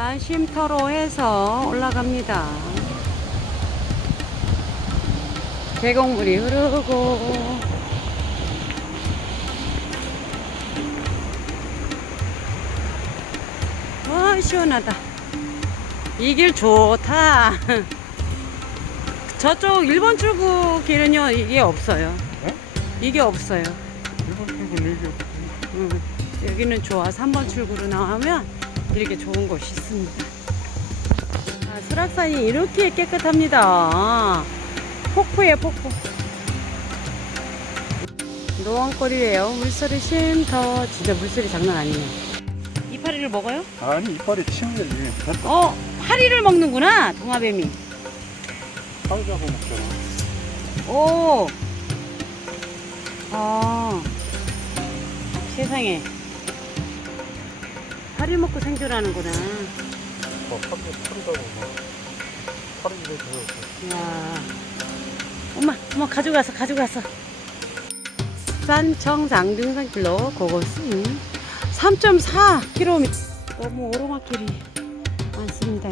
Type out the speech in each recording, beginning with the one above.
자, 쉼터로 해서 올라갑니다. 계곡물이 흐르고. 와, 시원하다. 이 길 좋다. 저쪽 1번 출구 길은요, 이게 없어요. 네? 이게 없어요. 일본 출근 얘기 음, 여기는 좋아. 3번 출구로 나오면 이렇게 좋은 곳이 있습니다. 아, 수락산이 이렇게 깨끗합니다. 폭포예요, 폭포. 노원거리예요. 물소리 쉼터. 진짜 물소리 장난 아니네. 이파리를 먹어요? 아니 이빨에 치는 게 이게 됐다 어, 파리를 먹는구나. 동화뱀이. 사우 잡아 먹잖아 오. 아. 세상에. 파리 먹고 생존하는구나. 뭐 파리가 파리다고 막 파리가 들어있어 야. 엄마, 엄마 가져가서 가져가서. 산청장 등산길로 고고스 3.4km. 너무 오르막길이 많습니다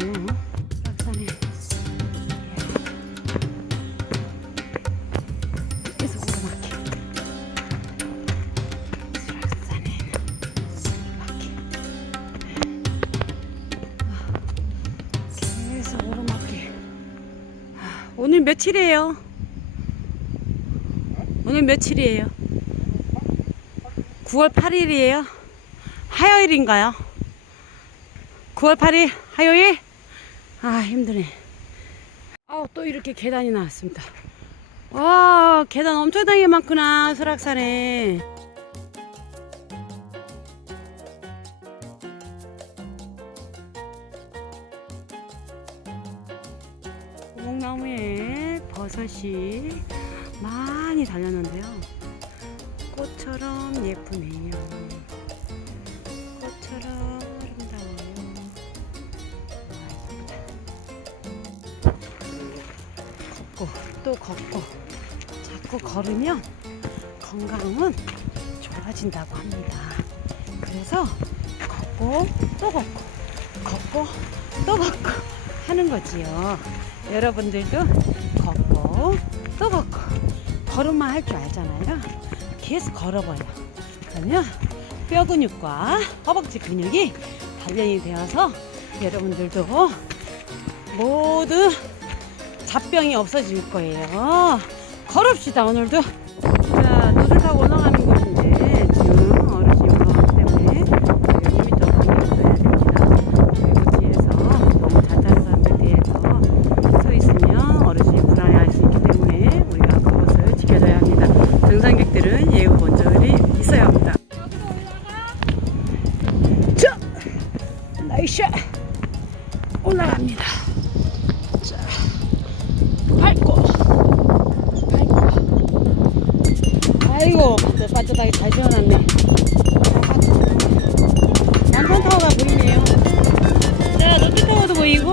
며칠이에요? 오늘 며칠이에요? 9월 8일이에요? 화요일인가요? 9월 8일 화요일? 아 힘드네. 아우 또 이렇게 계단이 나왔습니다. 와 계단 엄청나게 많구나 설악산에. 고목나무에 버섯이 많이 달렸는데요. 꽃처럼 예쁘네요. 꽃처럼 아름다워요. 걷고 또 걷고 자꾸 걸으면 건강은 좋아진다고 합니다. 그래서 걷고 또 걷고 걷고 또 걷고 하는 거지요. 여러분들도 걷고 또 걷고 걸음만 할 줄 알잖아요. 계속 걸어봐요. 그러면 뼈 근육과 허벅지 근육이 단련이 되어서 여러분들도 모두 잡병이 없어질 거예요. 걸읍시다 오늘도. 자 노를 타고 올라가는 올라갑니다. 자, 밟고, 밟고. 아이고, 반짝반짝하게 잘 지어놨네. 남산타워가 보이네요. 자, 높이타워도 보이고,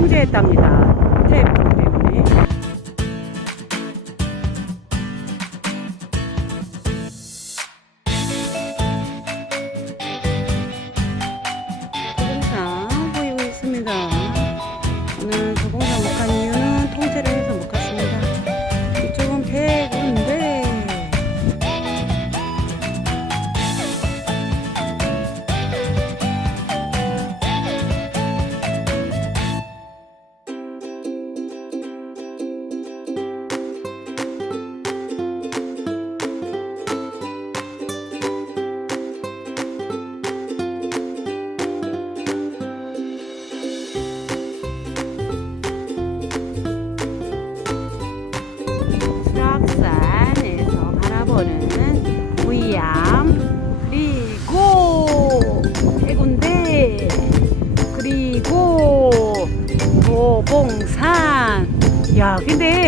통제했답니다. 테이프.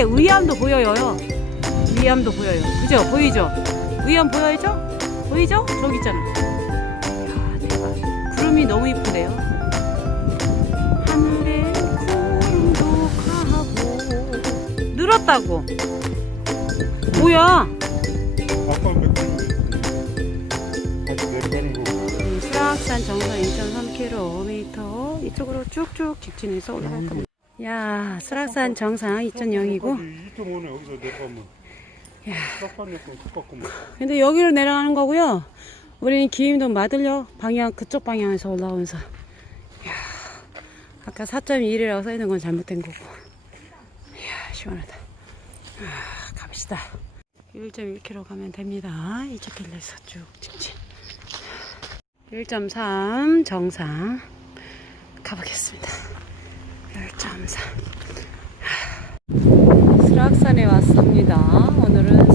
근데 위암도 보여요. 위암도 보여요. 그죠? 보이죠? 위암 보여요 보이죠? 저기 있잖아. 야 대박. 구름이 너무 이쁜데요? 하늘에 구름도 가고 늘었다고. 뭐야? 아까 수락산 정상 2.3km 이쪽으로 쭉쭉 직진해서 올라갈 겁니다. 야, 수락산 정상 2.0이고 2.5네 여기서 내려가면. 야. 똑같구만. 근데 여기로 내려가는 거고요. 우리는 기임도 마들려 방향 그쪽 방향에서 올라오면서 야, 아까 4.1이라고 써 있는 건 잘못된 거고. 이야, 시원하다. 아, 갑시다. 1.1km 가면 됩니다. 이쪽 길에서 쭉 직진. 1.3 정상 가보겠습니다. 1.3 수락산에 왔습니다. 오늘은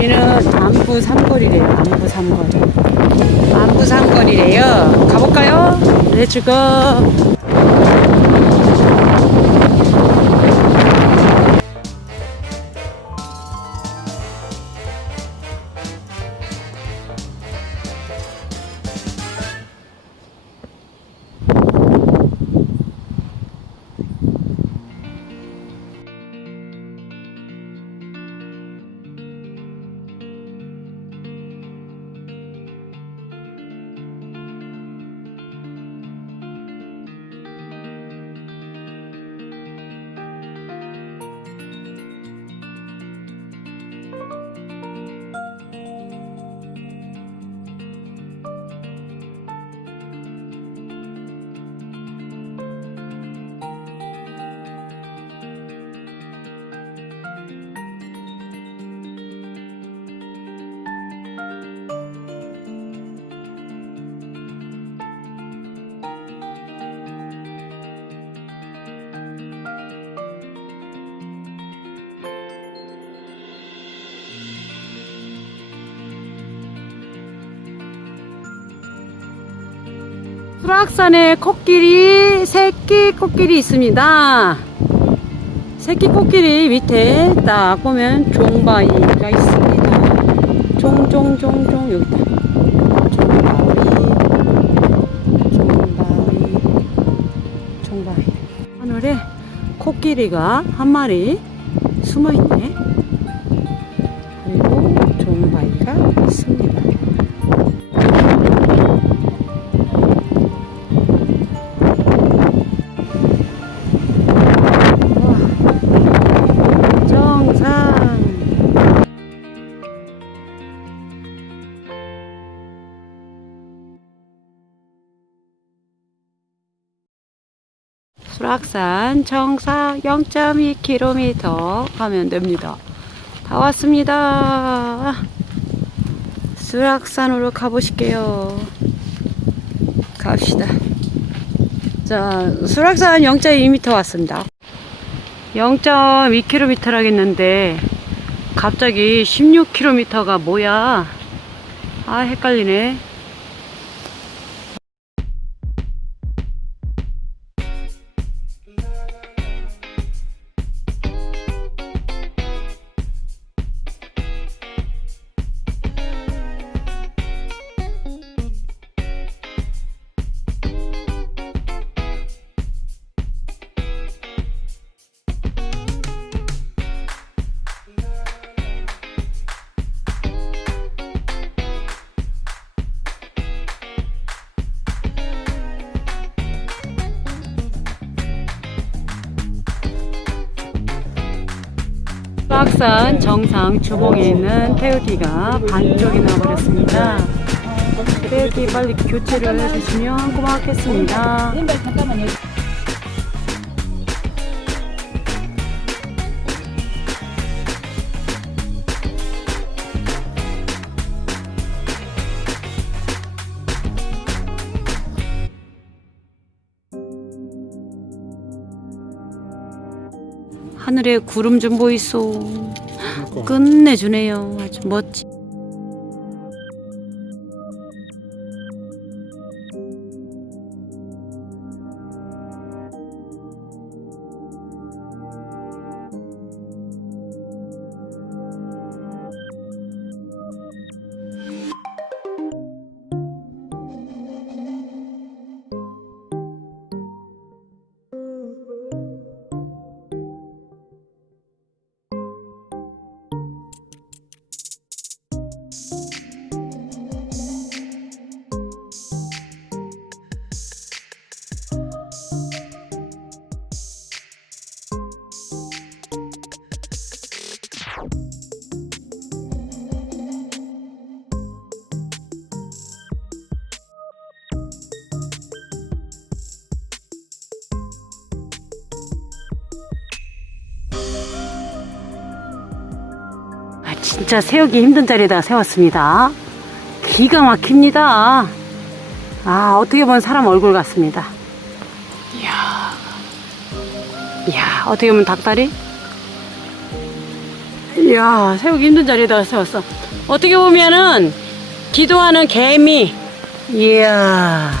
여기는 안부 삼거리래요. 안부 삼거리. 안부 삼거리래요. 가볼까요? 렛츠고. 수락산에 코끼리, 새끼 코끼리 있습니다. 새끼 코끼리 밑에 딱 보면 종바위가 있습니다. 종종종종 여기 있다. 종바위, 종바위, 종바위. 하늘에 코끼리가 한 마리 숨어 있네. 수락산 정상 0.2km 가면 됩니다. 다 왔습니다. 수락산으로 가보실게요. 갑시다. 자, 수락산 0.2m 왔습니다. 0.2km라고 했는데 갑자기 16km가 뭐야? 아, 헷갈리네. 수악산 정상 주봉에 있는 태우기가 반쪽이 나버렸습니다. 태우기 빨리 교체를 해주시면 고맙겠습니다. 하늘에 구름 좀 보이소. 그러니까 끝내주네요. 아주 멋지. 진짜 세우기 힘든 자리에다 세웠습니다. 기가 막힙니다. 아, 어떻게 보면 사람 얼굴 같습니다. 이야. 이야, 어떻게 보면 닭다리? 이야, 세우기 힘든 자리에다가 세웠어. 어떻게 보면은 기도하는 개미. 이야.